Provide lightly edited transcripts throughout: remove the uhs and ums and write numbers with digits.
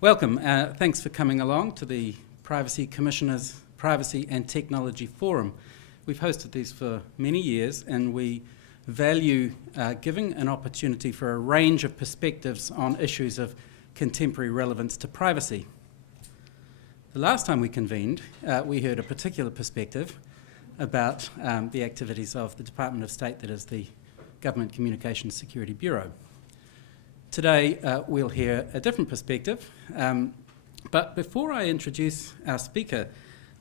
Welcome. Thanks for coming along to the Privacy Commissioner's Privacy and Technology Forum. We've hosted these for many years, and we value giving an opportunity for a range of perspectives on issues of contemporary relevance to privacy. The last time we convened, we heard a particular perspective about the activities of the Department of State, that is the Government Communications Security Bureau. Today we'll hear a different perspective, but before I introduce our speaker,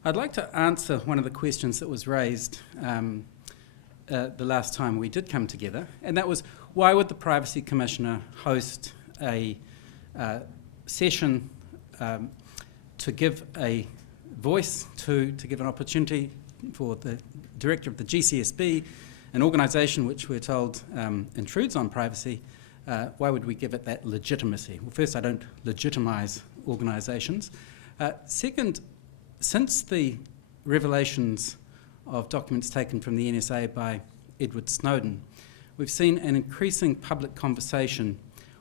I'd like to answer one of the questions that was raised the last time we did come together, and that was, why would the Privacy Commissioner host a session to give a voice, to give an opportunity for the director of the GCSB, an organisation which we're told intrudes on privacy. Why would we give it that legitimacy? Well, first, I don't legitimise organisations. Second, since the revelations of documents taken from the NSA by Edward Snowden, we've seen an increasing public conversation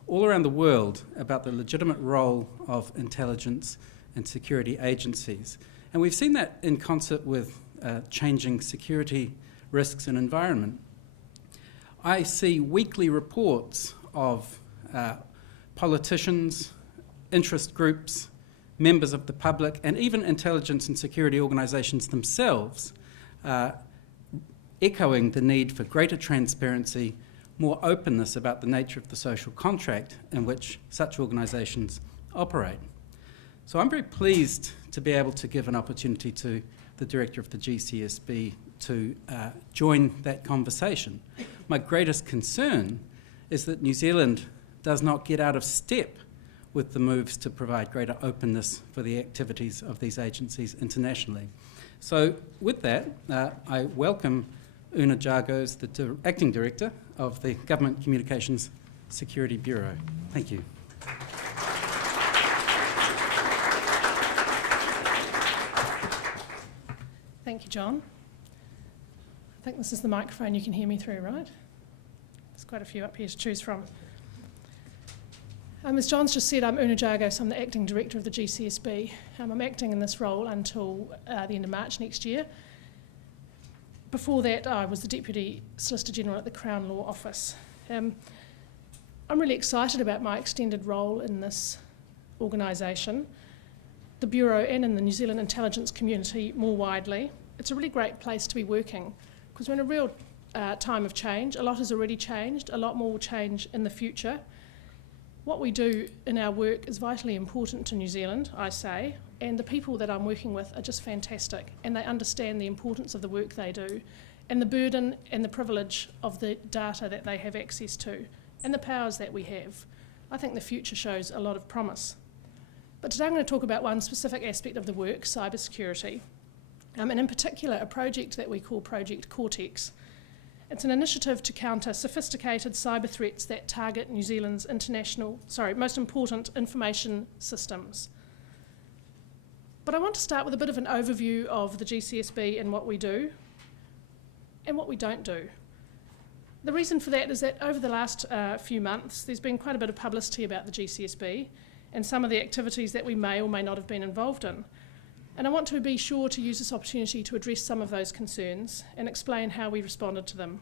all around the world about the legitimate role of intelligence and security agencies. And we've seen that in concert with changing security risks and environment. I see weekly reports of politicians, interest groups, members of the public, and even intelligence and security organisations themselves echoing the need for greater transparency, more openness about the nature of the social contract in which such organisations operate. So I'm very pleased to be able to give an opportunity to the director of the GCSB to join that conversation. My greatest concern is that New Zealand does not get out of step with the moves to provide greater openness for the activities of these agencies internationally. So with that, I welcome Una Jagose, the Acting Director of the Government Communications Security Bureau. Thank you. Thank you, John. I think this is the microphone you can hear me through, right? There's quite a few up here to choose from. As John's just said, I'm Una Jagose. I'm the Acting Director of the GCSB. I'm acting in this role until the end of March next year. Before that, I was the Deputy Solicitor General at the Crown Law Office. I'm really excited about my extended role in this organisation, the Bureau, and in the New Zealand intelligence community more widely. It's a really great place to be working because we're in a real time of change. A lot has already changed, a lot more will change in the future. What we do in our work is vitally important to New Zealand, I say, and the people that I'm working with are just fantastic, and they understand the importance of the work they do and the burden and the privilege of the data that they have access to and the powers that we have. I think the future shows a lot of promise. But today I'm going to talk about one specific aspect of the work, cybersecurity, and in particular a project that we call Project CORTEX. It's an initiative to counter sophisticated cyber threats that target New Zealand's most important information systems. But I want to start with a bit of an overview of the GCSB and what we do and what we don't do. The reason for that is that over the last few months there's been quite a bit of publicity about the GCSB and some of the activities that we may or may not have been involved in. And I want to be sure to use this opportunity to address some of those concerns and explain how we responded to them.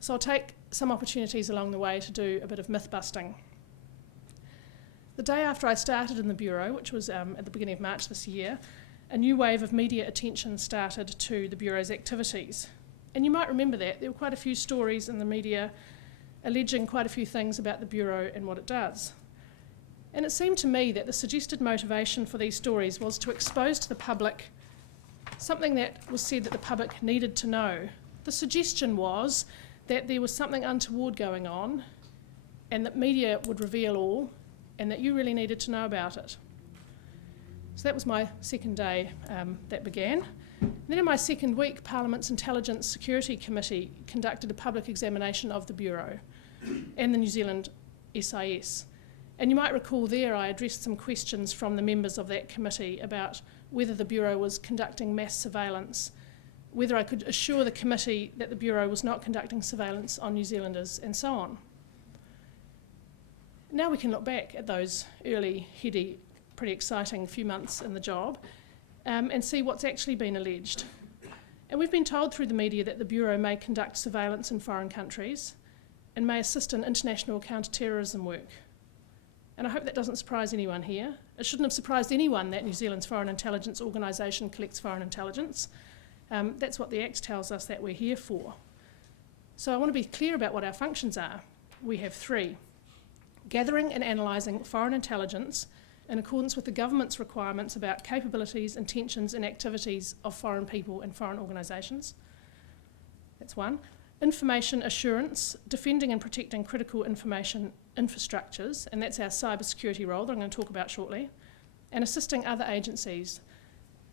So I'll take some opportunities along the way to do a bit of myth busting. The day after I started in the Bureau, which was at the beginning of March this year, a new wave of media attention started to the Bureau's activities. And you might remember that. There were quite a few stories in the media alleging quite a few things about the Bureau and what it does. And it seemed to me that the suggested motivation for these stories was to expose to the public something that was said that the public needed to know. The suggestion was that there was something untoward going on and that media would reveal all and that you really needed to know about it. So that was my second day that began. Then in my second week, Parliament's Intelligence Security Committee conducted a public examination of the Bureau and the New Zealand SIS. And you might recall there I addressed some questions from the members of that committee about whether the Bureau was conducting mass surveillance, whether I could assure the committee that the Bureau was not conducting surveillance on New Zealanders, and so on. Now we can look back at those early, heady, pretty exciting few months in the job and see what's actually been alleged. And we've been told through the media that the Bureau may conduct surveillance in foreign countries and may assist in international counter-terrorism work. And I hope that doesn't surprise anyone here. It shouldn't have surprised anyone that New Zealand's Foreign Intelligence Organisation collects foreign intelligence. That's what the Act tells us that we're here for. So I want to be clear about what our functions are. We have three: gathering and analysing foreign intelligence in accordance with the government's requirements about capabilities, intentions and activities of foreign people and foreign organisations. That's one. Information assurance, defending and protecting critical information infrastructures, and that's our cybersecurity role that I'm going to talk about shortly, and assisting other agencies,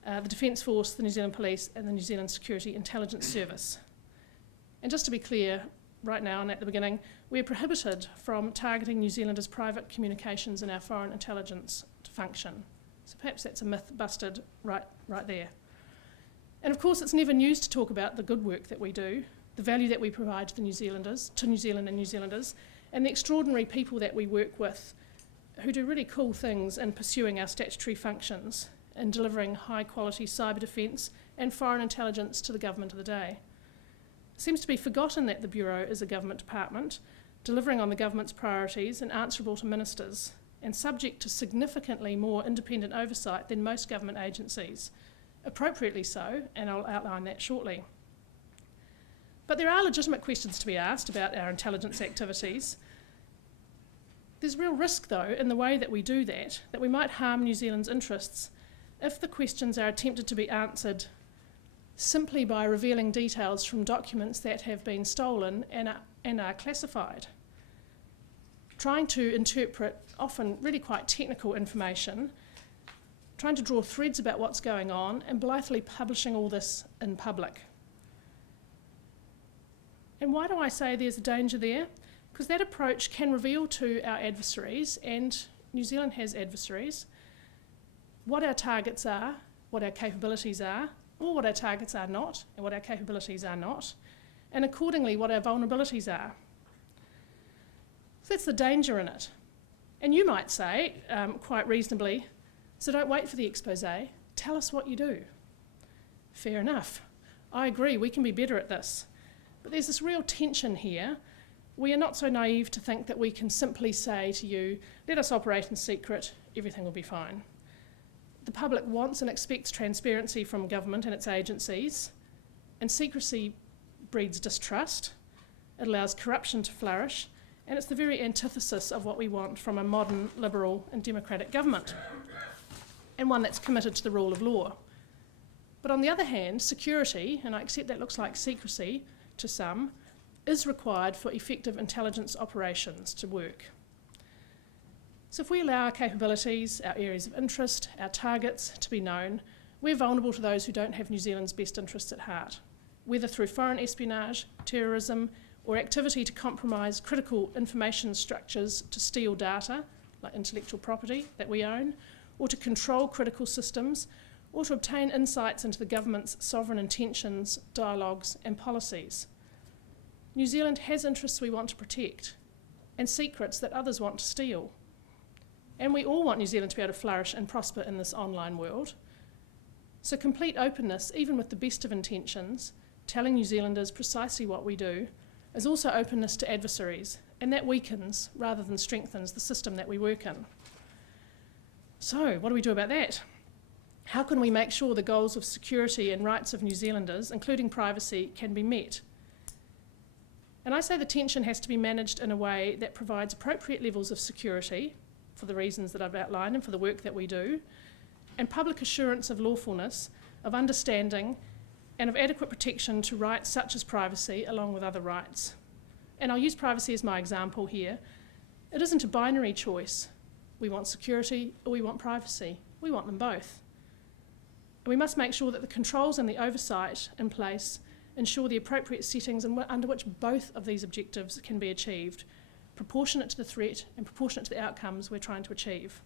the Defence Force, the New Zealand Police and the New Zealand Security Intelligence Service. And just to be clear, right now and at the beginning, we are prohibited from targeting New Zealanders' private communications in our foreign intelligence function. So perhaps that's a myth busted right there. And of course, it's never news to talk about the good work that we do, the value that we provide to New Zealand and New Zealanders, and the extraordinary people that we work with who do really cool things in pursuing our statutory functions and delivering high-quality cyber defence and foreign intelligence to the government of the day. It seems to be forgotten that the Bureau is a government department, delivering on the government's priorities and answerable to ministers, and subject to significantly more independent oversight than most government agencies, appropriately so, and I'll outline that shortly. But there are legitimate questions to be asked about our intelligence activities. There's real risk, though, in the way that we do that we might harm New Zealand's interests if the questions are attempted to be answered simply by revealing details from documents that have been stolen and are classified. Trying to interpret often really quite technical information, trying to draw threads about what's going on, and blithely publishing all this in public. And why do I say there's a danger there? Because that approach can reveal to our adversaries, and New Zealand has adversaries, what our targets are, what our capabilities are, or what our targets are not, and what our capabilities are not, and accordingly what our vulnerabilities are. So that's the danger in it. And you might say, quite reasonably, so don't wait for the expose, tell us what you do. Fair enough. I agree, we can be better at this. But there's this real tension here. We are not so naive to think that we can simply say to you, let us operate in secret, everything will be fine. The public wants and expects transparency from government and its agencies, and secrecy breeds distrust, it allows corruption to flourish, and it's the very antithesis of what we want from a modern, liberal and democratic government, and one that's committed to the rule of law. But on the other hand, security, and I accept that looks like secrecy to some, is required for effective intelligence operations to work. So if we allow our capabilities, our areas of interest, our targets to be known, we're vulnerable to those who don't have New Zealand's best interests at heart, whether through foreign espionage, terrorism, or activity to compromise critical information structures to steal data, like intellectual property that we own, or to control critical systems, or to obtain insights into the government's sovereign intentions, dialogues, and policies. New Zealand has interests we want to protect, and secrets that others want to steal. And we all want New Zealand to be able to flourish and prosper in this online world. So complete openness, even with the best of intentions, telling New Zealanders precisely what we do, is also openness to adversaries, and that weakens rather than strengthens the system that we work in. So what do we do about that? How can we make sure the goals of security and rights of New Zealanders, including privacy, can be met? And I say the tension has to be managed in a way that provides appropriate levels of security, for the reasons that I've outlined and for the work that we do, and public assurance of lawfulness, of understanding, and of adequate protection to rights such as privacy, along with other rights. And I'll use privacy as my example here. It isn't a binary choice. We want security or we want privacy. We want them both. And we must make sure that the controls and the oversight in place ensure the appropriate settings under which both of these objectives can be achieved, proportionate to the threat and proportionate to the outcomes we're trying to achieve.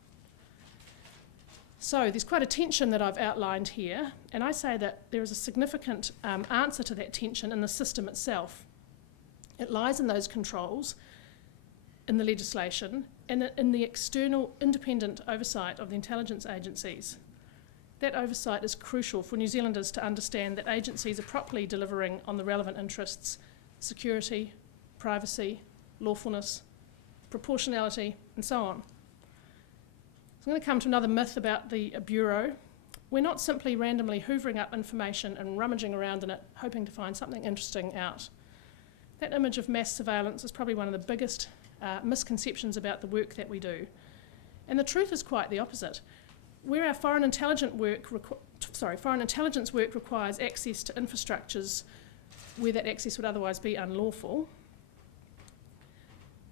So there's quite a tension that I've outlined here, and I say that there is a significant answer to that tension in the system itself. It lies in those controls, in the legislation and in the external independent oversight of the intelligence agencies. That oversight is crucial for New Zealanders to understand that agencies are properly delivering on the relevant interests: security, privacy, lawfulness, proportionality, and so on. So I'm going to come to another myth about the Bureau. We're not simply randomly hoovering up information and rummaging around in it, hoping to find something interesting out. That image of mass surveillance is probably one of the biggest misconceptions about the work that we do. And the truth is quite the opposite. Where our foreign intelligence work requires access to infrastructures where that access would otherwise be unlawful,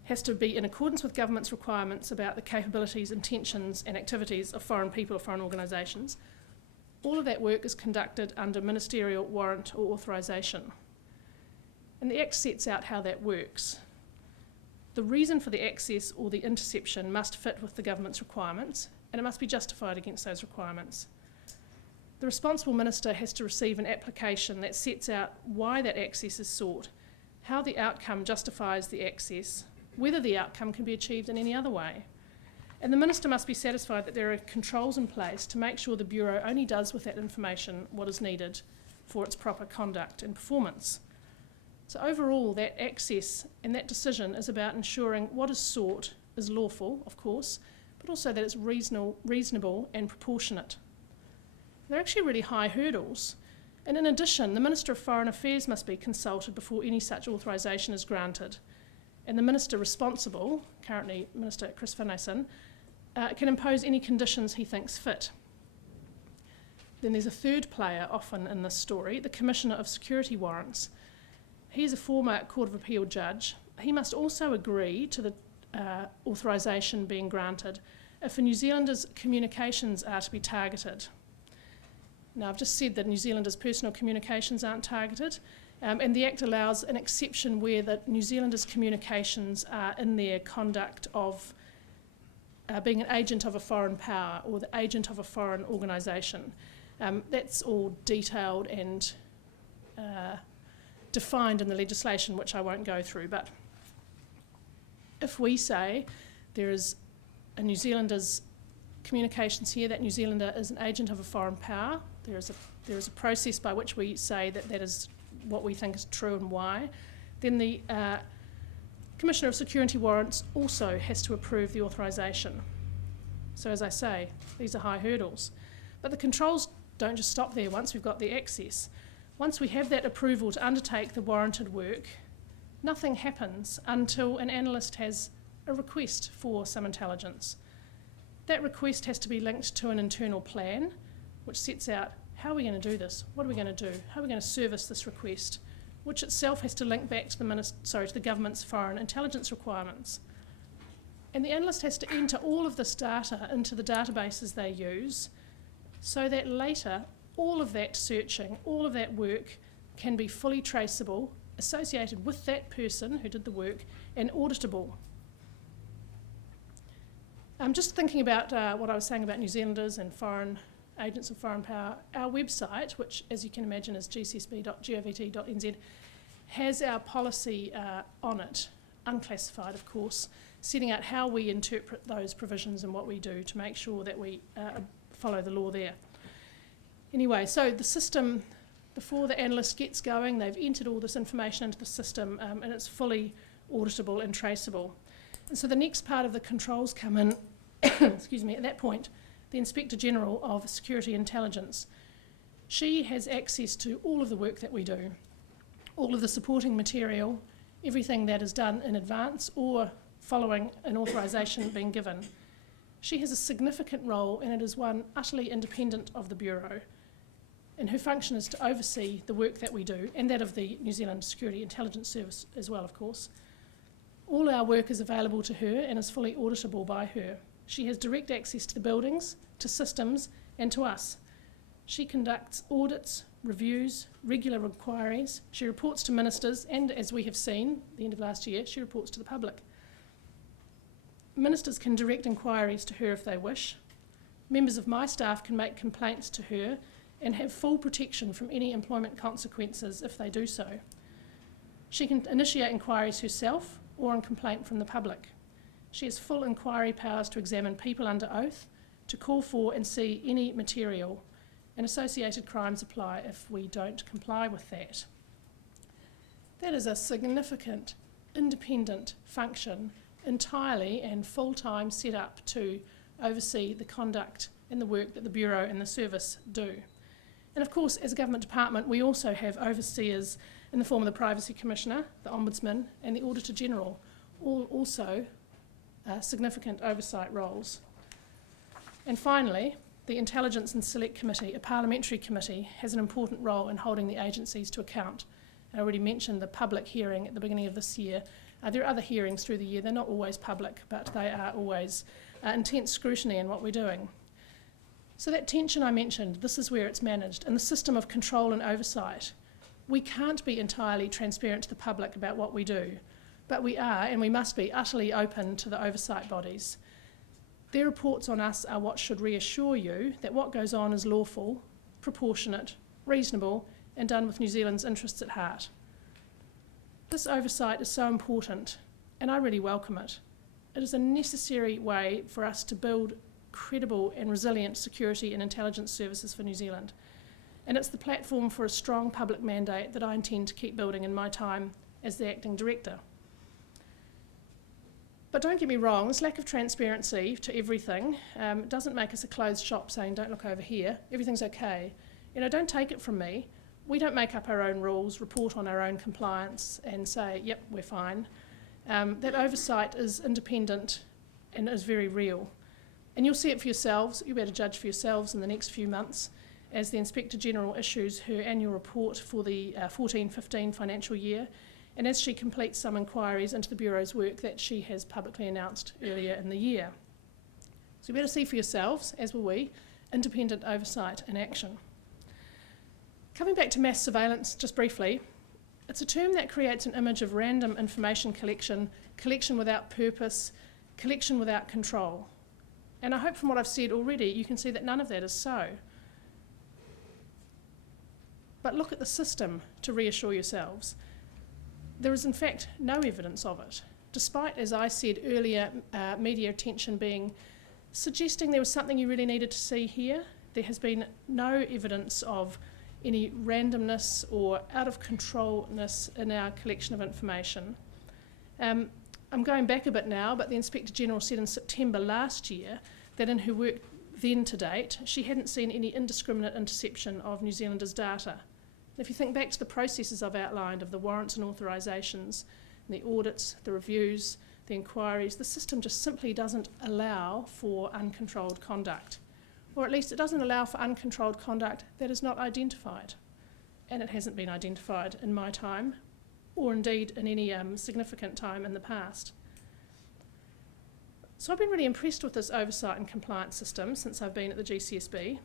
has to be in accordance with government's requirements about the capabilities, intentions and activities of foreign people or foreign organisations. All of that work is conducted under ministerial warrant or authorisation. And the Act sets out how that works. The reason for the access or the interception must fit with the government's requirements, and it must be justified against those requirements. The responsible minister has to receive an application that sets out why that access is sought, how the outcome justifies the access, whether the outcome can be achieved in any other way. And the minister must be satisfied that there are controls in place to make sure the Bureau only does with that information what is needed for its proper conduct and performance. So overall, that access and that decision is about ensuring what is sought is lawful, of course, but also that it's reasonable and proportionate. They're actually really high hurdles. And in addition, the Minister of Foreign Affairs must be consulted before any such authorisation is granted. And the minister responsible, currently Minister Chris Finlayson, can impose any conditions he thinks fit. Then there's a third player often in this story, the Commissioner of Security Warrants. He's a former Court of Appeal judge. He must also agree to the authorisation being granted if a New Zealander's communications are to be targeted. Now, I've just said that New Zealanders' personal communications aren't targeted. And the Act allows an exception where the New Zealanders' communications are in their conduct of being an agent of a foreign power or the agent of a foreign organisation. That's all detailed and defined in the legislation, which I won't go through. But if we say there is a New Zealander's communications here, that New Zealander is an agent of a foreign power, there is a process by which we say that that is what we think is true and why, then the Commissioner of Security Warrants also has to approve the authorisation. So as I say, these are high hurdles. But the controls don't just stop there once we've got the access. Once we have that approval to undertake the warranted work, nothing happens until an analyst has a request for some intelligence. That request has to be linked to an internal plan, which sets out how are we going to do this? What are we going to do? How are we going to service this request? Which itself has to link back to the government's foreign intelligence requirements. And the analyst has to enter all of this data into the databases they use so that later all of that searching, all of that work can be fully traceable, associated with that person who did the work, and auditable. I'm just thinking about what I was saying about New Zealanders and foreign agents of foreign power. Our website, which as you can imagine is gcsb.govt.nz, has our policy on it, unclassified of course, setting out how we interpret those provisions and what we do to make sure that we follow the law there. Anyway, so the system, before the analyst gets going, they've entered all this information into the system and it's fully auditable and traceable. And so the next part of the controls come in, excuse me, at that point, the Inspector General of Security Intelligence. She has access to all of the work that we do, all of the supporting material, everything that is done in advance or following an authorisation being given. She has a significant role, and it is one utterly independent of the Bureau, and her function is to oversee the work that we do, and that of the New Zealand Security Intelligence Service as well, of course. All our work is available to her and is fully auditable by her. She has direct access to the buildings, to systems, and to us. She conducts audits, reviews, regular inquiries. She reports to ministers, and as we have seen, at the end of last year, she reports to the public. Ministers can direct inquiries to her if they wish. Members of my staff can make complaints to her and have full protection from any employment consequences if they do so. She can initiate inquiries herself or on complaint from the public. She has full inquiry powers to examine people under oath, to call for and see any material, and associated crimes apply if we don't comply with that. That is a significant independent function, entirely and full-time set up to oversee the conduct and the work that the Bureau and the service do. And of course, as a government department, we also have overseers in the form of the Privacy Commissioner, the Ombudsman and the Auditor General, all also significant oversight roles. And finally, the Intelligence and Select Committee, a parliamentary committee, has an important role in holding the agencies to account. I already mentioned the public hearing at the beginning of this year. There are other hearings through the year. They're not always public, but they are always intense scrutiny in what we're doing. So that tension I mentioned, this is where it's managed, and the system of control and oversight. We can't be entirely transparent to the public about what we do, but we are, and we must be, utterly open to the oversight bodies. Their reports on us are what should reassure you that what goes on is lawful, proportionate, reasonable, and done with New Zealand's interests at heart. This oversight is so important, and I really welcome it. It is a necessary way for us to build credible and resilient security and intelligence services for New Zealand. And it's the platform for a strong public mandate that I intend to keep building in my time as the Acting Director. But don't get me wrong, this lack of transparency to everything doesn't make us a closed shop saying, don't look over here, everything's okay. You know, don't take it from me. We don't make up our own rules, report on our own compliance and say, yep, we're fine. That oversight is independent and is very real. And you'll see it for yourselves, you'll be able to judge for yourselves in the next few months as the Inspector General issues her annual report for the 14-15 financial year, and as she completes some inquiries into the Bureau's work that she has publicly announced earlier in the year. So you'll be able to see for yourselves, as will we, independent oversight in action. Coming back to mass surveillance just briefly, it's a term that creates an image of random information collection, collection without purpose, collection without control. And I hope from what I've said already, you can see that none of that is so. But look at the system to reassure yourselves. There is in fact no evidence of it, despite, as I said earlier, media attention suggesting there was something you really needed to see here. There has been no evidence of any randomness or out of controlness in our collection of information. I'm going back a bit now, but the Inspector General said in September last year that in her work then to date, she hadn't seen any indiscriminate interception of New Zealanders' data. If you think back to the processes I've outlined of the warrants and authorisations, the audits, the reviews, the inquiries, the system just simply doesn't allow for uncontrolled conduct. Or at least it doesn't allow for uncontrolled conduct that is not identified. And it hasn't been identified in my time, or indeed in any significant time in the past. So I've been really impressed with this oversight and compliance system since I've been at the GCSB.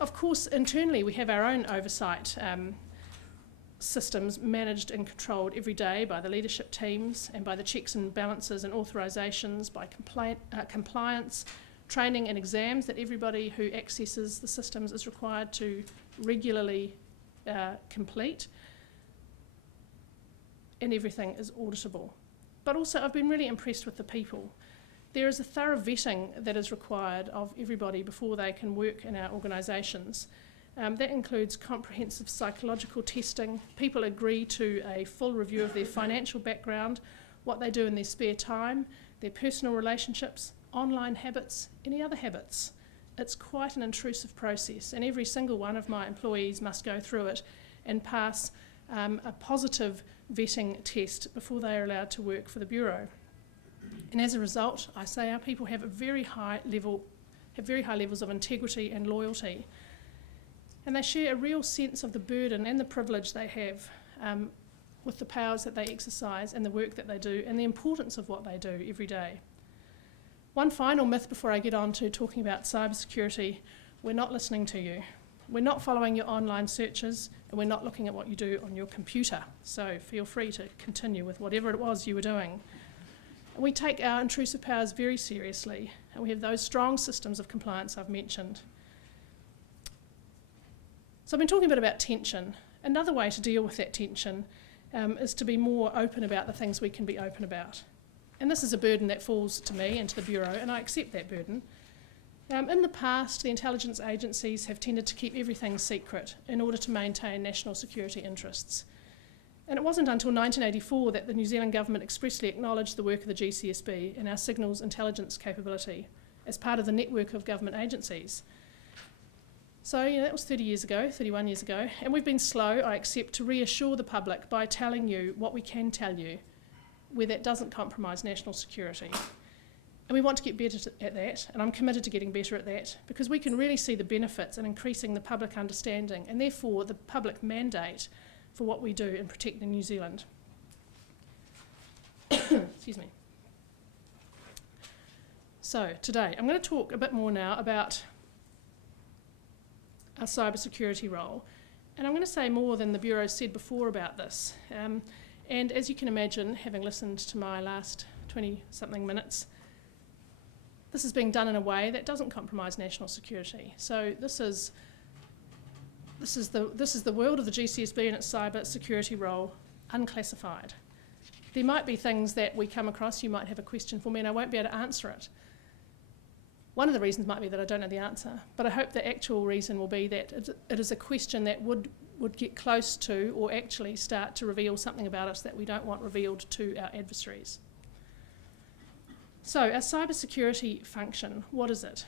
Of course, internally we have our own oversight systems managed and controlled every day by the leadership teams and by the checks and balances and authorisations, by compliance, training and exams that everybody who accesses the systems is required to regularly complete. And everything is auditable. But also I've been really impressed with the people. There is a thorough vetting that is required of everybody before they can work in our organisations. That includes comprehensive psychological testing. People agree to a full review of their financial background, what they do in their spare time, their personal relationships, online habits, any other habits. It's quite an intrusive process, and every single one of my employees must go through it and pass a positive vetting test before they are allowed to work for the Bureau. And as a result, I say our people have very high levels of integrity and loyalty. And they share a real sense of the burden and the privilege they have with the powers that they exercise and the work that they do and the importance of what they do every day. One final myth before I get on to talking about cybersecurity: we're not listening to you. We're not following your online searches, and we're not looking at what you do on your computer. So feel free to continue with whatever it was you were doing. We take our intrusive powers very seriously, and we have those strong systems of compliance I've mentioned. So I've been talking a bit about tension. Another way to deal with that tension is to be more open about the things we can be open about. And this is a burden that falls to me and to the Bureau, and I accept that burden. In the past, the intelligence agencies have tended to keep everything secret in order to maintain national security interests. And it wasn't until 1984 that the New Zealand government expressly acknowledged the work of the GCSB and our signals intelligence capability as part of the network of government agencies. So, that was 31 years ago, and we've been slow, I accept, to reassure the public by telling you what we can tell you, where that doesn't compromise national security. And we want to get better at that, and I'm committed to getting better at that, because we can really see the benefits in increasing the public understanding, and therefore the public mandate for what we do in protecting New Zealand. Excuse me. So, today, I'm going to talk a bit more now about our cybersecurity role. And I'm going to say more than the Bureau said before about this. And as you can imagine, having listened to my last 20-something minutes, this is being done in a way that doesn't compromise national security. So this is the world of the GCSB and its cyber security role, unclassified. There might be things that we come across, you might have a question for me, and I won't be able to answer it. One of the reasons might be that I don't know the answer, but I hope the actual reason will be that it is a question that would get close to or actually start to reveal something about us that we don't want revealed to our adversaries. So, our cybersecurity function, what is it?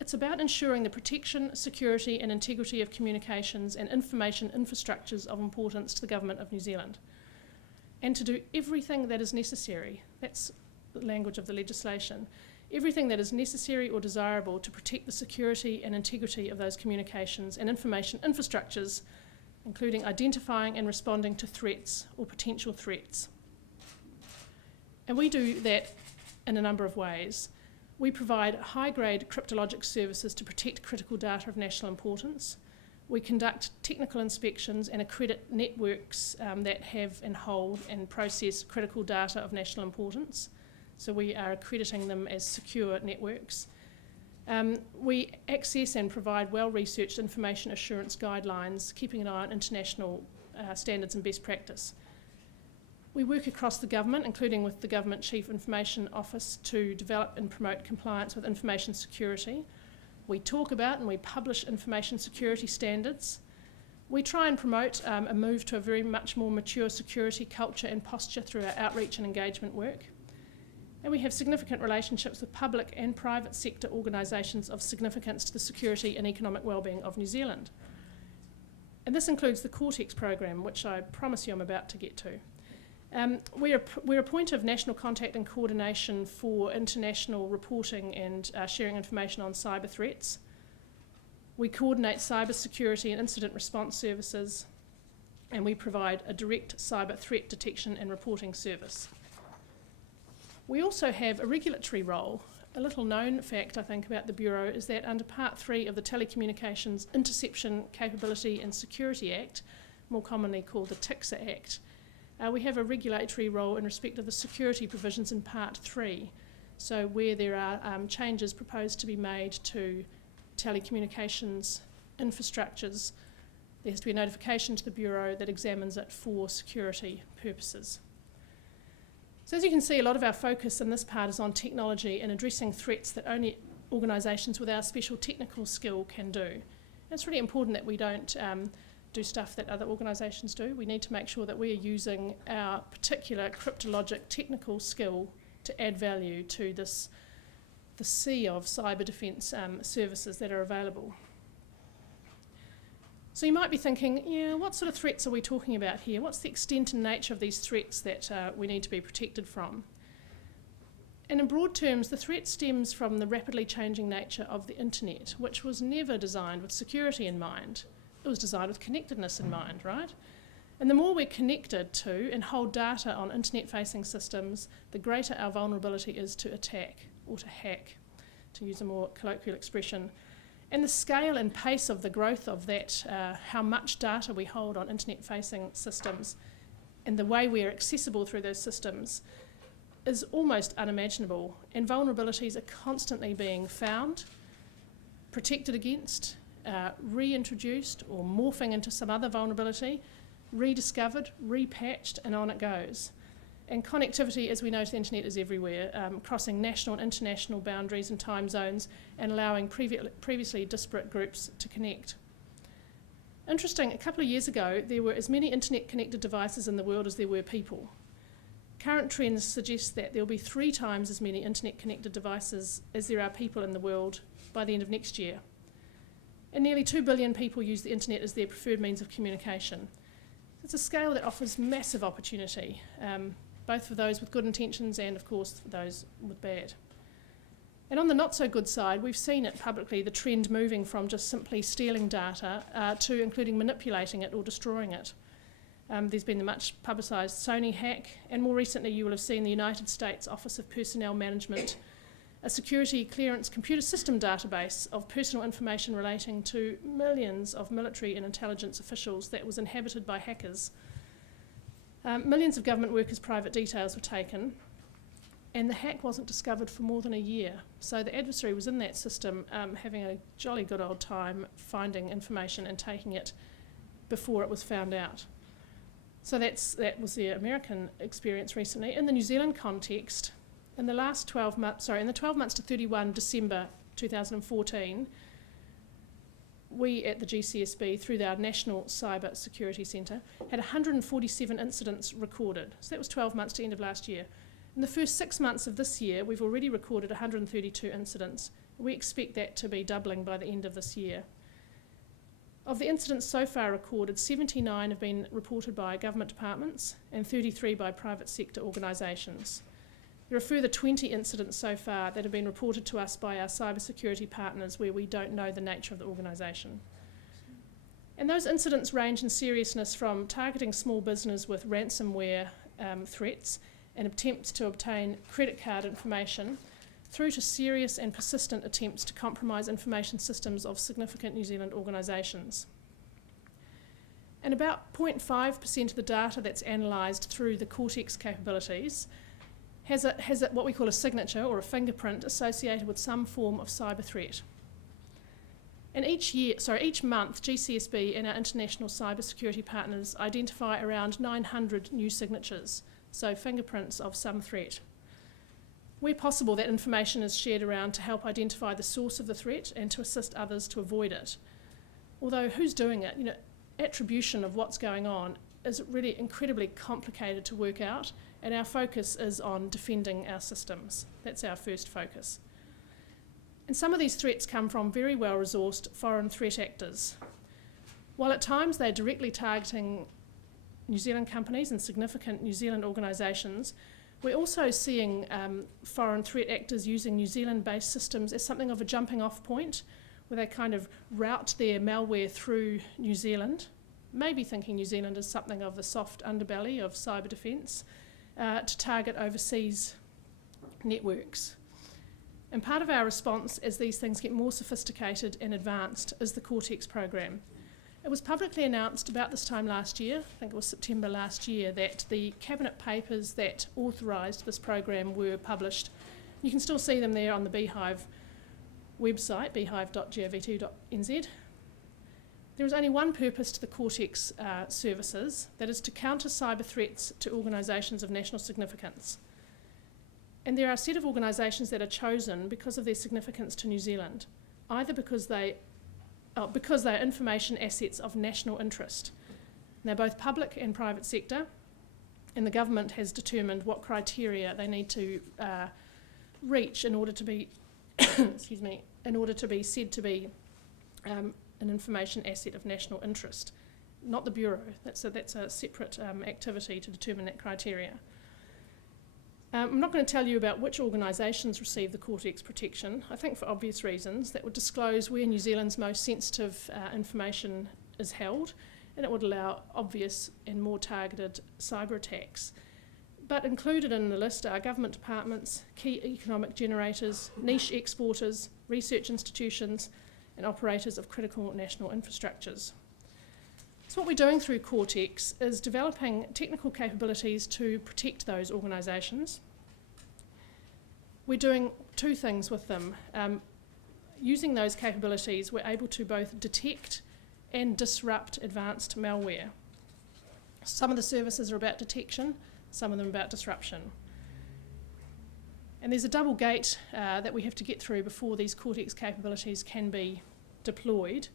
It's about ensuring the protection, security and integrity of communications and information infrastructures of importance to the Government of New Zealand, and to do everything that is necessary, that's the language of the legislation, everything that is necessary or desirable to protect the security and integrity of those communications and information infrastructures, including identifying and responding to threats or potential threats. And we do that in a number of ways. We provide high-grade cryptologic services to protect critical data of national importance. We conduct technical inspections and accredit networks that have and hold and process critical data of national importance. So we are accrediting them as secure networks. We access and provide well-researched information assurance guidelines, keeping an eye on international standards and best practice. We work across the government, including with the Government Chief Information Office, to develop and promote compliance with information security. We talk about and we publish information security standards. We try and promote a move to a very much more mature security culture and posture through our outreach and engagement work. And we have significant relationships with public and private sector organisations of significance to the security and economic wellbeing of New Zealand. And this includes the CORTEX program, which I promise you I'm about to get to. We're a point of national contact and coordination for international reporting and sharing information on cyber threats. We coordinate cyber security and incident response services, and we provide a direct cyber threat detection and reporting service. We also have a regulatory role. A little known fact, I think, about the Bureau is that under Part 3 of the Telecommunications Interception Capability and Security Act, more commonly called the TICSA Act, we have a regulatory role in respect of the security provisions in Part 3. So where there are changes proposed to be made to telecommunications infrastructures, there has to be a notification to the Bureau that examines it for security purposes. So as you can see, a lot of our focus in this part is on technology and addressing threats that only organisations with our special technical skill can do. And it's really important that we don't do stuff that other organisations do. We need to make sure that we are using our particular cryptologic technical skill to add value to the sea of cyber defence services that are available. So you might be thinking, yeah, what sort of threats are we talking about here? What's the extent and nature of these threats that we need to be protected from? And in broad terms, the threat stems from the rapidly changing nature of the internet, which was never designed with security in mind. It was designed with connectedness in mind, right? And the more we're connected to and hold data on internet-facing systems, the greater our vulnerability is to attack or to hack, to use a more colloquial expression. And the scale and pace of the growth of that, how much data we hold on internet-facing systems and the way we are accessible through those systems is almost unimaginable. And vulnerabilities are constantly being found, protected against, reintroduced or morphing into some other vulnerability, rediscovered, repatched, and on it goes. And connectivity, as we know, to the internet is everywhere, crossing national and international boundaries and time zones and allowing previously disparate groups to connect. Interesting, a couple of years ago, there were as many internet-connected devices in the world as there were people. Current trends suggest that there will be 3 times as many internet-connected devices as there are people in the world by the end of next year. And nearly 2 billion people use the internet as their preferred means of communication. It's a scale that offers massive opportunity, both for those with good intentions and, of course, for those with bad. And on the not-so-good side, we've seen it publicly, the trend moving from just simply stealing data to including manipulating it or destroying it. There's been the much publicised Sony hack, and more recently you will have seen the United States Office of Personnel Management, a security clearance computer system database of personal information relating to millions of military and intelligence officials that was inhabited by hackers. Millions of government workers' private details were taken, and the hack wasn't discovered for more than a year. So the adversary was in that system having a jolly good old time finding information and taking it before it was found out. So that was the American experience recently. In the New Zealand context, in the 12 months to 31 December 2014, we at the GCSB, through our National Cyber Security Centre, had 147 incidents recorded. So that was 12 months to end of last year. In the first 6 months of this year, we've already recorded 132 incidents. We expect that to be doubling by the end of this year. Of the incidents so far recorded, 79 have been reported by government departments and 33 by private sector organisations. There are further 20 incidents so far that have been reported to us by our cybersecurity partners where we don't know the nature of the organisation. And those incidents range in seriousness from targeting small business with ransomware threats and attempts to obtain credit card information, through to serious and persistent attempts to compromise information systems of significant New Zealand organisations. And about 0.5% of the data that's analysed through the CORTEX capabilities has what we call a signature or a fingerprint associated with some form of cyber threat. And each month, GCSB and our international cybersecurity partners identify around 900 new signatures, so fingerprints of some threat. Where possible, that information is shared around to help identify the source of the threat and to assist others to avoid it. Although who's doing it? Attribution of what's going on is really incredibly complicated to work out, and our focus is on defending our systems. That's our first focus. And some of these threats come from very well-resourced foreign threat actors. While at times they're directly targeting New Zealand companies and significant New Zealand organisations, we're also seeing foreign threat actors using New Zealand-based systems as something of a jumping-off point, where they kind of route their malware through New Zealand, maybe thinking New Zealand is something of the soft underbelly of cyber defence, to target overseas networks. And part of our response as these things get more sophisticated and advanced is the CORTEX program. It was publicly announced about this time last year, I think it was September last year, that the cabinet papers that authorised this program were published. You can still see them there on the Beehive website, beehive.gov2.nz. There is only one purpose to the CORTEX services, that is to counter cyber threats to organisations of national significance. And there are a set of organisations that are chosen because of their significance to New Zealand, either because they are information assets of national interest. They're both public and private sector, and the government has determined what criteria they need to reach in order to be, in order to be said to be an information asset of national interest. Not the Bureau. That's a separate activity to determine that criteria. I'm not going to tell you about which organisations receive the CORTEX protection, I think for obvious reasons. That would disclose where New Zealand's most sensitive information is held, and it would allow obvious and more targeted cyber attacks. But included in the list are government departments, key economic generators, niche exporters, research institutions, and operators of critical national infrastructures. So what we're doing through CORTEX is developing technical capabilities to protect those organisations. We're doing two things with them. Using those capabilities, we're able to both detect and disrupt advanced malware. Some of the services are about detection, some of them about disruption. And there's a double gate that we have to get through before these CORTEX capabilities can be deployed.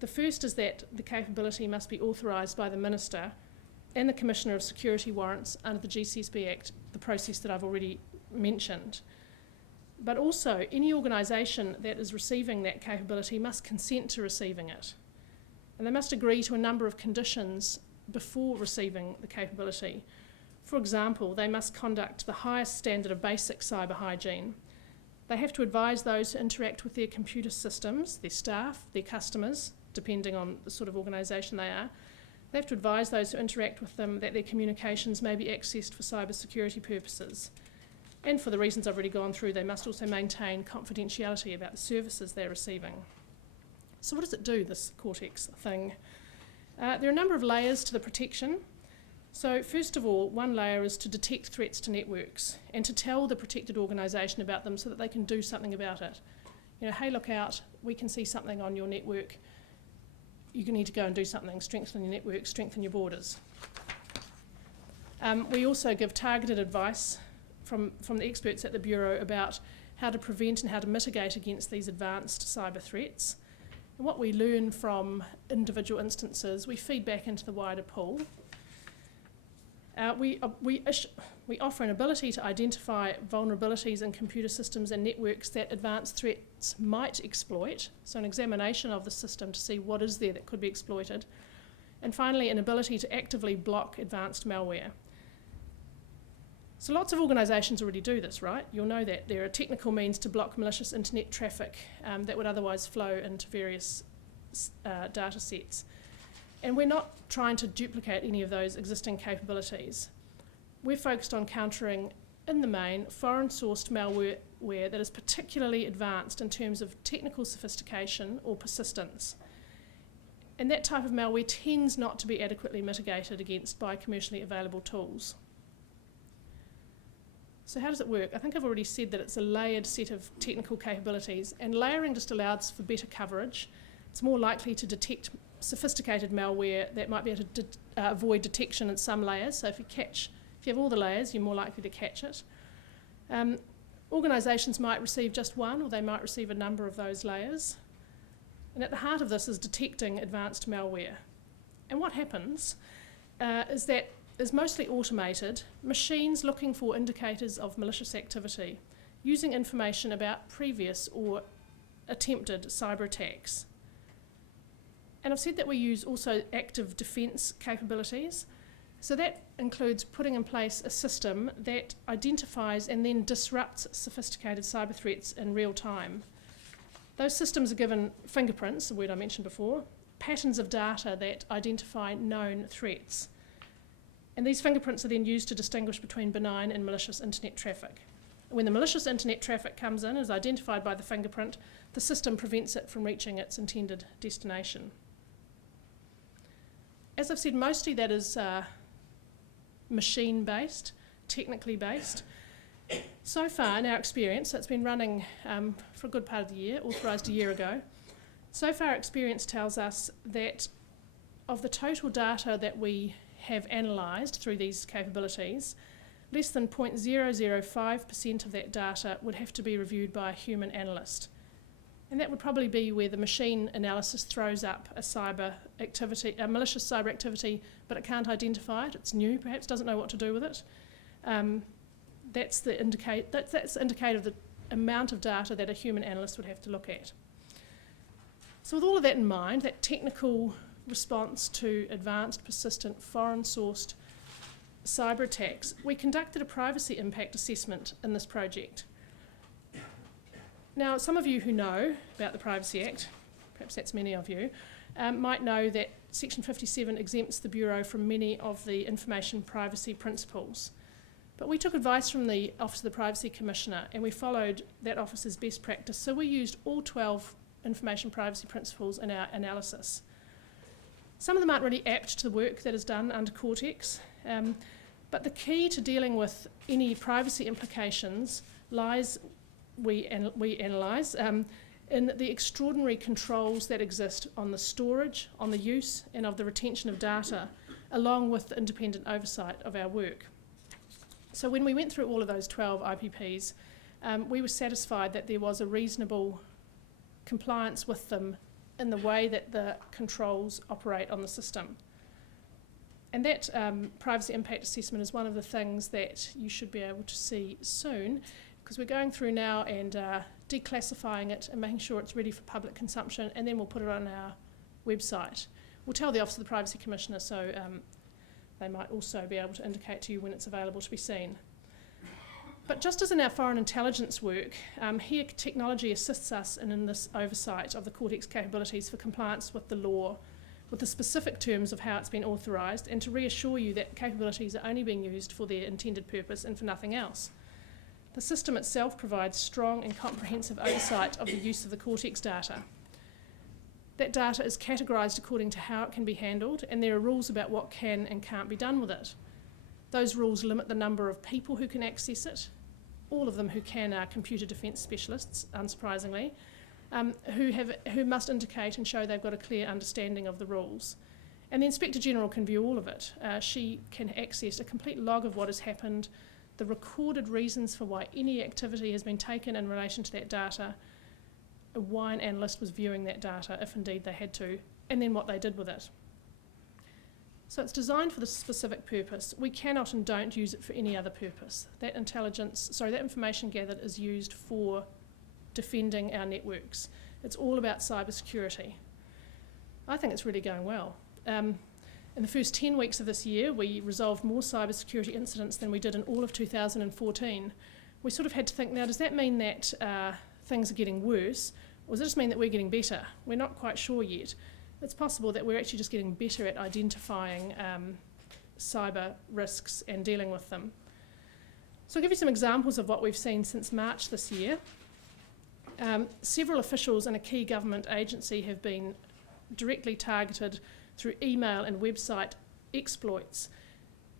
The first is that the capability must be authorised by the Minister and the Commissioner of Security Warrants under the GCSB Act, the process that I've already mentioned. But also, any organisation that is receiving that capability must consent to receiving it. And they must agree to a number of conditions before receiving the capability. For example, they must conduct the highest standard of basic cyber hygiene. They have to advise those who interact with their computer systems, their staff, their customers, depending on the sort of organisation they are. They have to advise those who interact with them that their communications may be accessed for cyber security purposes. And for the reasons I've already gone through, they must also maintain confidentiality about the services they're receiving. So what does it do, this CORTEX thing? There are a number of layers to the protection. So first of all, one layer is to detect threats to networks and to tell the protected organisation about them so that they can do something about it. You know, hey, look out, we can see something on your network. You need to go and do something, strengthen your network, strengthen your borders. We also give targeted advice from the experts at the Bureau about how to prevent and how to mitigate against these advanced cyber threats. And what we learn from individual instances, we feed back into the wider pool. We offer an ability to identify vulnerabilities in computer systems and networks that advanced threats might exploit, so an examination of the system to see what is there that could be exploited. And finally, an ability to actively block advanced malware. So lots of organisations already do this, right? You'll know that there are technical means to block malicious internet traffic that would otherwise flow into various data sets. And we're not trying to duplicate any of those existing capabilities. We're focused on countering, in the main, foreign-sourced malware that is particularly advanced in terms of technical sophistication or persistence. And that type of malware tends not to be adequately mitigated against by commercially available tools. So how does it work? I think I've already said that it's a layered set of technical capabilities, and layering just allows for better coverage. It's more likely to detect sophisticated malware that might be able to avoid detection in some layers. So if you have all the layers, you're more likely to catch it. Organisations might receive just one, or they might receive a number of those layers. And at the heart of this is detecting advanced malware. And what happens is that is mostly automated, machines looking for indicators of malicious activity, using information about previous or attempted cyber attacks. And I've said that we use also active defence capabilities. So that includes putting in place a system that identifies and then disrupts sophisticated cyber threats in real time. Those systems are given fingerprints, a word I mentioned before, patterns of data that identify known threats. And these fingerprints are then used to distinguish between benign and malicious internet traffic. When the malicious internet traffic comes in, is identified by the fingerprint, the system prevents it from reaching its intended destination. As I've said, mostly that is machine-based, technically based. So far, in our experience, so it's been running for a good part of the year, authorised a year ago. So far, our experience tells us that of the total data that we have analysed through these capabilities, less than 0.005% of that data would have to be reviewed by a human analyst. And that would probably be where the machine analysis throws up a malicious cyber activity, but it can't identify it. It's new, perhaps doesn't know what to do with it. That's the indicator of the amount of data that a human analyst would have to look at. So with all of that in mind, that technical response to advanced, persistent, foreign-sourced cyber attacks, we conducted a privacy impact assessment in this project. Now, some of you who know about the Privacy Act, perhaps that's many of you, might know that Section 57 exempts the Bureau from many of the information privacy principles. But we took advice from the Office of the Privacy Commissioner and we followed that office's best practice. So we used all 12 information privacy principles in our analysis. Some of them aren't really apt to the work that is done under CORTEX, but the key to dealing with any privacy implications lies, we analyse, in the extraordinary controls that exist on the storage, on the use and of the retention of data, along with the independent oversight of our work. So when we went through all of those 12 IPPs, we were satisfied that there was a reasonable compliance with them in the way that the controls operate on the system. And that privacy impact assessment is one of the things that you should be able to see soon, because we're going through now and declassifying it and making sure it's ready for public consumption, and then we'll put it on our website. We'll tell the Office of the Privacy Commissioner, so they might also be able to indicate to you when it's available to be seen. But just as in our foreign intelligence work, here technology assists us in this oversight of the CORTEX capabilities for compliance with the law, with the specific terms of how it's been authorised, and to reassure you that capabilities are only being used for their intended purpose and for nothing else. The system itself provides strong and comprehensive oversight of the use of the CORTEX data. That data is categorised according to how it can be handled, and there are rules about what can and can't be done with it. Those rules limit the number of people who can access it. All of them who can are computer defence specialists, unsurprisingly, who must indicate and show they've got a clear understanding of the rules. And the Inspector General can view all of it. She can access a complete log of what has happened, the recorded reasons for why any activity has been taken in relation to that data, why an analyst was viewing that data, if indeed they had to, and then what they did with it. So it's designed for this specific purpose. We cannot and don't use it for any other purpose. That information gathered is used for defending our networks. It's all about cybersecurity. I think it's really going well. In the first 10 weeks of this year, we resolved more cybersecurity incidents than we did in all of 2014. We sort of had to think, now, does that mean that things are getting worse, or does it just mean that we're getting better? We're not quite sure yet. It's possible that we're actually just getting better at identifying cyber risks and dealing with them. So I'll give you some examples of what we've seen since March this year. Several officials in a key government agency have been directly targeted through email and website exploits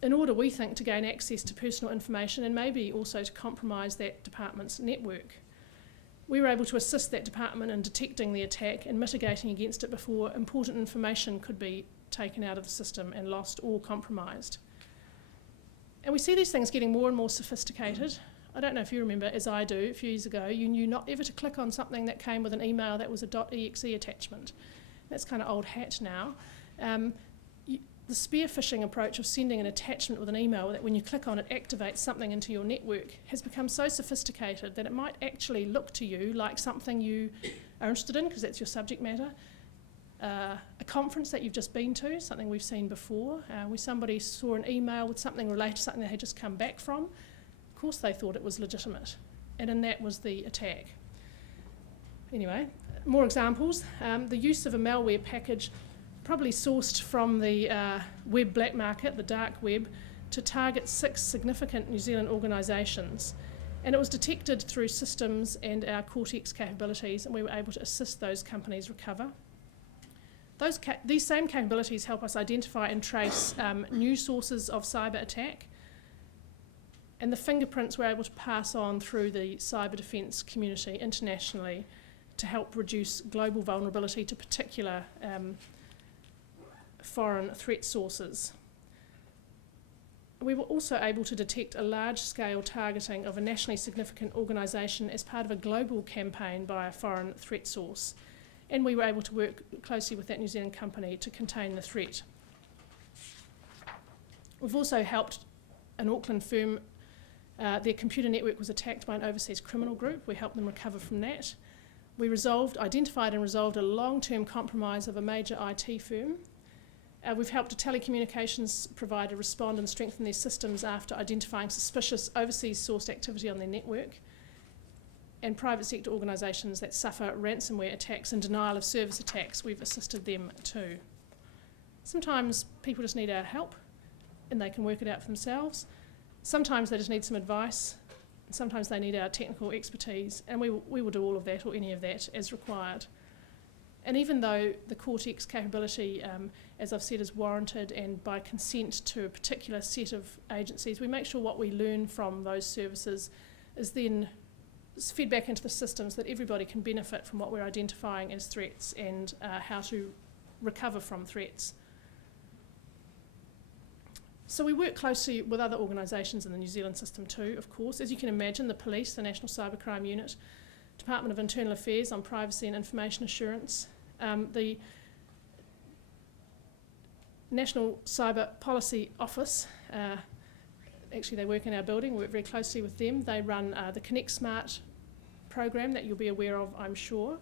in order, we think, to gain access to personal information and maybe also to compromise that department's network. We were able to assist that department in detecting the attack and mitigating against it before important information could be taken out of the system and lost or compromised. And we see these things getting more and more sophisticated. I don't know if you remember, as I do, a few years ago, you knew not ever to click on something that came with an email that was a .exe attachment. That's kind of old hat now. The spear phishing approach of sending an attachment with an email that when you click on it activates something into your network has become so sophisticated that it might actually look to you like something you are interested in, because that's your subject matter. A conference that you've just been to, something we've seen before, where somebody saw an email with something related to something they had just come back from. Of course they thought it was legitimate, and in that was the attack. Anyway, more examples. The use of a malware package probably sourced from the web black market, the dark web, to target 6 significant New Zealand organisations. And it was detected through systems and our CORTEX capabilities, and we were able to assist those companies recover. These same capabilities help us identify and trace new sources of cyber attack, and the fingerprints we're able to pass on through the cyber defence community internationally to help reduce global vulnerability to particular foreign threat sources. We were also able to detect a large-scale targeting of a nationally significant organisation as part of a global campaign by a foreign threat source, and we were able to work closely with that New Zealand company to contain the threat. We've also helped an Auckland firm, their computer network was attacked by an overseas criminal group. We helped them recover from that. We identified and resolved a long-term compromise of a major IT firm. We've helped a telecommunications provider respond and strengthen their systems after identifying suspicious overseas sourced activity on their network. And private sector organisations that suffer ransomware attacks and denial of service attacks, we've assisted them too. Sometimes people just need our help and they can work it out for themselves. Sometimes they just need some advice. Sometimes they need our technical expertise, and we will do all of that or any of that as required. And even though the CORTEX capability, as I've said, is warranted and by consent to a particular set of agencies, we make sure what we learn from those services is then fed back into the systems so that everybody can benefit from what we're identifying as threats and how to recover from threats. So we work closely with other organisations in the New Zealand system too, of course. As you can imagine, the police, the National Cybercrime Unit, Department of Internal Affairs on privacy and information assurance, the National Cyber Policy Office, actually they work in our building, we work very closely with them. They run the Connect Smart program that you'll be aware of, I'm sure.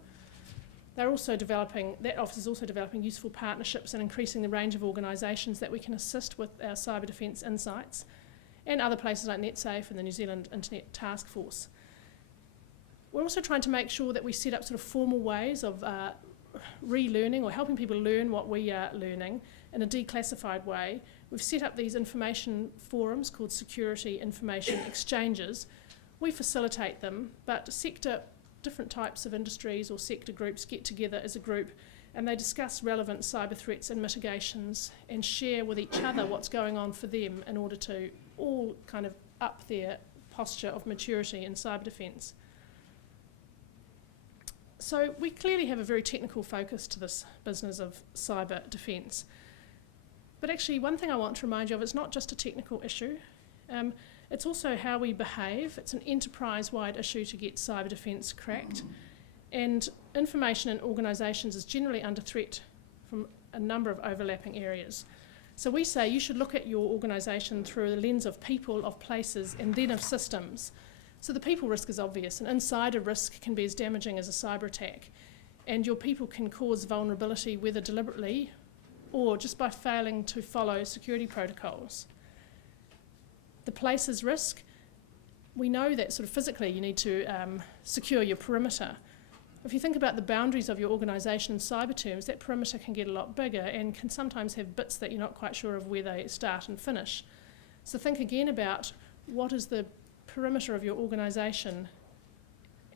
They're also developing, that office is also developing useful partnerships and increasing the range of organisations that we can assist with our cyber defence insights, and other places like NetSafe and the New Zealand Internet Task Force. We're also trying to make sure that we set up sort of formal ways of relearning or helping people learn what we are learning in a declassified way. We've set up these information forums called security information exchanges. We facilitate them, but different types of industries or sector groups get together as a group and they discuss relevant cyber threats and mitigations and share with each other what's going on for them in order to all kind of up their posture of maturity in cyber defence. So we clearly have a very technical focus to this business of cyber defence. But actually one thing I want to remind you of, it's not just a technical issue. It's also how we behave. It's an enterprise-wide issue to get cyber defence cracked. And information in organisations is generally under threat from a number of overlapping areas. So we say you should look at your organisation through the lens of people, of places, and then of systems. So the people risk is obvious. An insider risk can be as damaging as a cyber attack. And your people can cause vulnerability, whether deliberately or just by failing to follow security protocols. The places risk, we know that sort of physically you need to secure your perimeter. If you think about the boundaries of your organisation in cyber terms, that perimeter can get a lot bigger and can sometimes have bits that you're not quite sure of where they start and finish. So think again about what is the perimeter of your organisation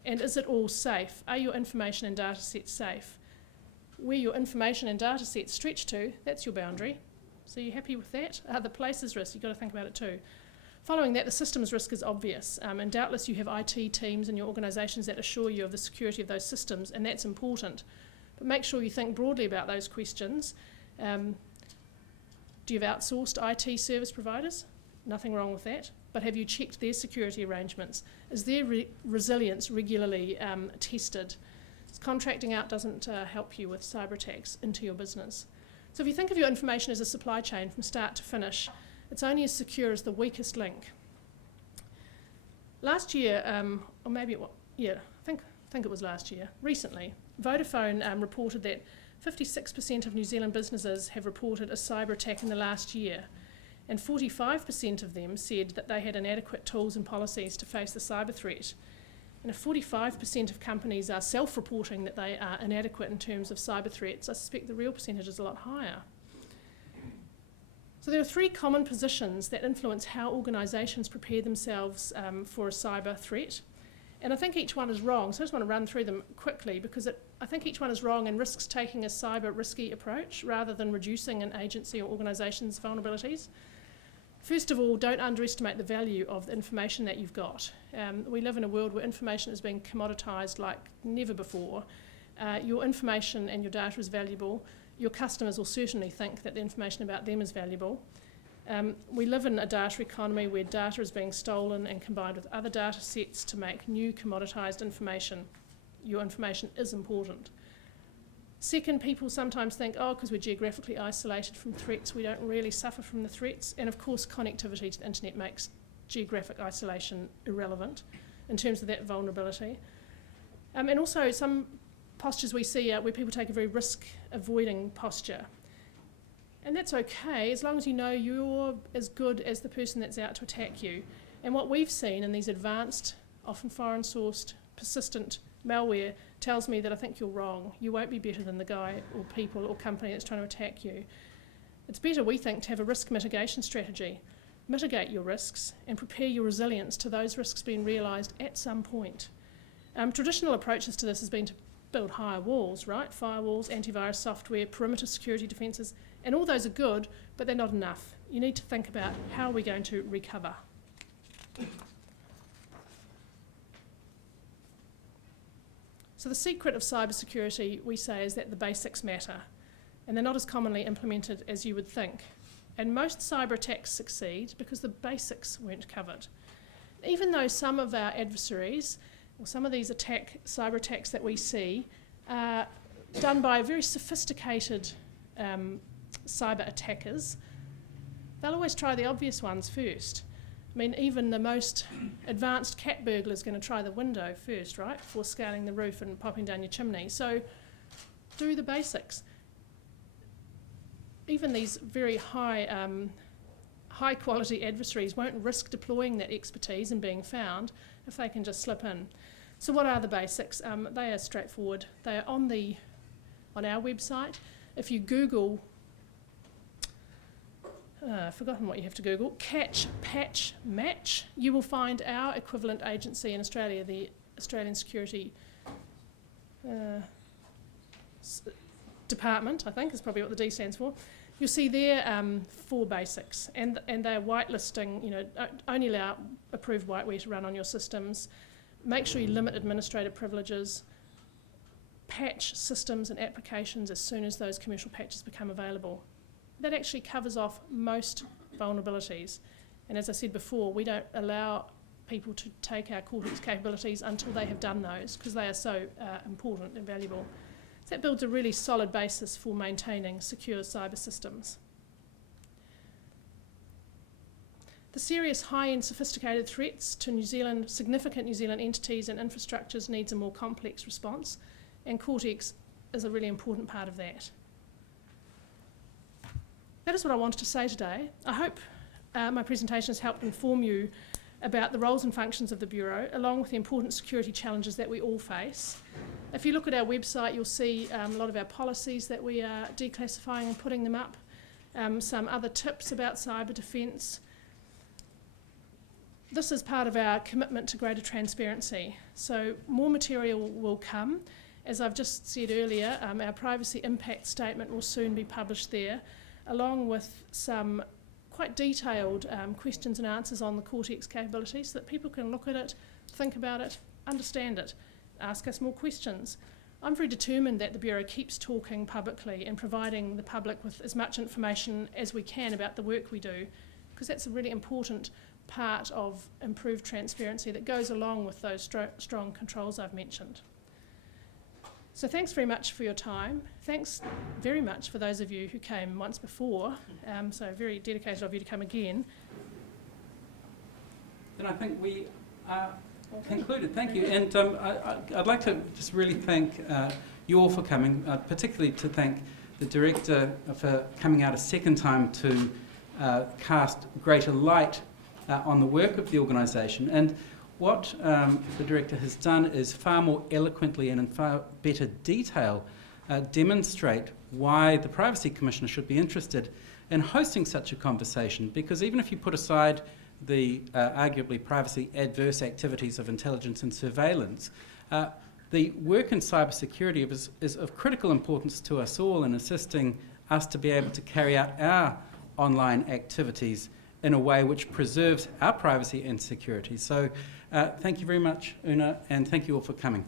and is it all safe? Are your information and data sets safe? Where your information and data sets stretch to, that's your boundary. So you're happy with that? The places risk, you've got to think about it too. Following that, the systems risk is obvious, and doubtless you have IT teams in your organisations that assure you of the security of those systems, and that's important. But make sure you think broadly about those questions. Do you have outsourced IT service providers? Nothing wrong with that. But have you checked their security arrangements? Is their resilience regularly tested? Contracting out doesn't help you with cyber attacks into your business. So if you think of your information as a supply chain from start to finish, it's only as secure as the weakest link. Last year, or maybe I think it was last year, recently, Vodafone reported that 56% of New Zealand businesses have reported a cyber attack in the last year, and 45% of them said that they had inadequate tools and policies to face the cyber threat. And if 45% of companies are self-reporting that they are inadequate in terms of cyber threats, I suspect the real percentage is a lot higher. So there are three common positions that influence how organisations prepare themselves for a cyber threat. And I think each one is wrong, so I just want to run through them quickly because I think each one is wrong and risks taking a cyber risky approach rather than reducing an agency or organisation's vulnerabilities. First of all, don't underestimate the value of the information that you've got. We live in a world where information is being commoditised like never before. Your information and your data is valuable. Your customers will certainly think that the information about them is valuable. We live in a data economy where data is being stolen and combined with other data sets to make new commoditised information. Your information is important. Second, people sometimes think, because we're geographically isolated from threats, we don't really suffer from the threats. And of course, connectivity to the internet makes geographic isolation irrelevant in terms of that vulnerability. And also some postures we see where people take a very risk-avoiding posture. And that's okay, as long as you know you're as good as the person that's out to attack you. And what we've seen in these advanced, often foreign-sourced, persistent malware tells me that I think you're wrong. You won't be better than the guy or people or company that's trying to attack you. It's better, we think, to have a risk mitigation strategy. Mitigate your risks and prepare your resilience to those risks being realised at some point. Traditional approaches to this has been to build higher walls, right? Firewalls, antivirus software, perimeter security defences, and all those are good, but they're not enough. You need to think about how are we going to recover. So the secret of cybersecurity, we say, is that the basics matter, and they're not as commonly implemented as you would think. And most cyber attacks succeed because the basics weren't covered. Even though some of our adversaries, or some of these cyber attacks that we see, are done by very sophisticated cyber attackers, they'll always try the obvious ones first. I mean, even the most advanced cat burglar is going to try the window first, right, before scaling the roof and popping down your chimney. So do the basics. Even these very high quality adversaries won't risk deploying that expertise and being found if they can just slip in. So what are the basics? They are straightforward. They are on our website. If you Google, I've forgotten what you have to Google, catch, patch, match, you will find our equivalent agency in Australia, the Australian Security Department, I think is probably what the D stands for. You'll see there 4 basics, and they're whitelisting, only allow approved whiteware to run on your systems, make sure you limit administrative privileges, patch systems and applications as soon as those commercial patches become available. That actually covers off most vulnerabilities. And as I said before, we don't allow people to take our CORTEX capabilities until they have done those, because they are so important and valuable. So that builds a really solid basis for maintaining secure cyber systems. The serious, high-end, sophisticated threats to significant New Zealand entities and infrastructures needs a more complex response, and CORTEX is a really important part of that. That is what I wanted to say today. I hope my presentation has helped inform you about the roles and functions of the Bureau, along with the important security challenges that we all face. If you look at our website, you'll see a lot of our policies that we are declassifying and putting them up, some other tips about cyber defence. This is part of our commitment to greater transparency. So more material will come. As I've just said earlier, our privacy impact statement will soon be published there, along with some quite detailed questions and answers on the CORTEX capability, so that people can look at it, think about it, understand it, ask us more questions. I'm very determined that the Bureau keeps talking publicly and providing the public with as much information as we can about the work we do, because that's a really important part of improved transparency that goes along with those strong controls I've mentioned. So thanks very much for your time. Thanks very much for those of you who came once before, so very dedicated of you to come again. Then I think we are concluded. Thank you. And I'd like to just really thank you all for coming, particularly to thank the Director for coming out a second time to cast greater light on the work of the organisation. And what the Director has done is far more eloquently and in far better detail demonstrate why the Privacy Commissioner should be interested in hosting such a conversation, because even if you put aside the arguably privacy adverse activities of intelligence and surveillance, the work in cybersecurity is of critical importance to us all in assisting us to be able to carry out our online activities in a way which preserves our privacy and security. So thank you very much, Una, and thank you all for coming.